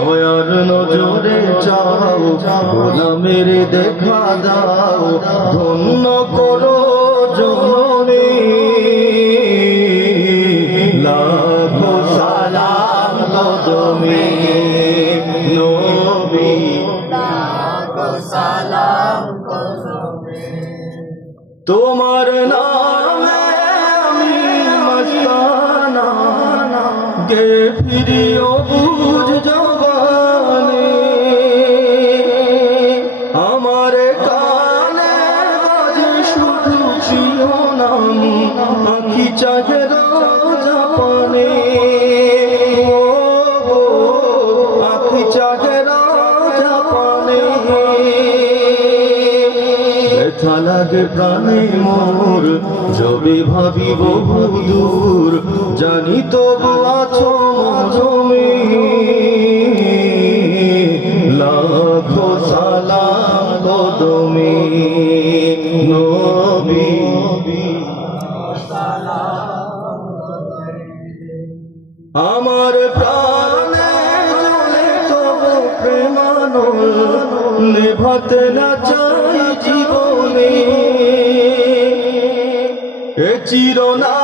দয়ার নজরে চাও গোলামের দেখা দাও ধন্য করো জননী লাখো সালাম কদমে নবী লাখো সালাম কদমে তোমার নামে আমি মস্তানা গে ফিরিও বুঝ জবানে আমার কানে বাজে শুধু প্রিয় নাম আঁখি চাহে জাপানে আঁখি চাহে জাপানে ব্যথা লাগে প্রাণে মোর যবে ভাবি বহু দূর জানি তবু আছো জমি লাখো সালাম কদমে নবী আমার প্রাণে জ্বলে তবু প্রেমানল নেভাতে না চাই জীবনে চিরনা